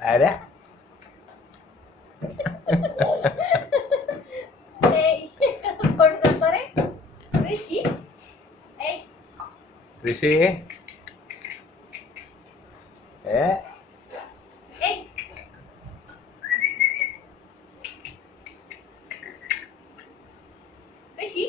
अरे कोण जातो रे ऋषी ऋषी ए ऋषी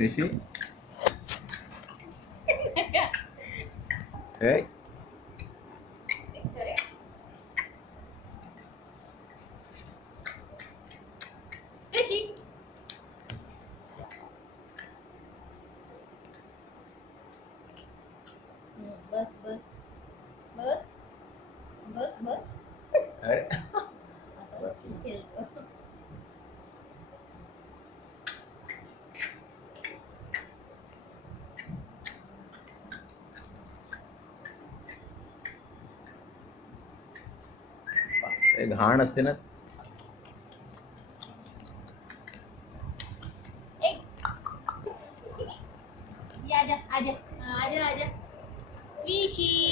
ऋषी ए ऋषी बस बस बस बस बस अरे आता बस खेळतो ते घाण असते ना आजा आजा आजा आजा ऋषी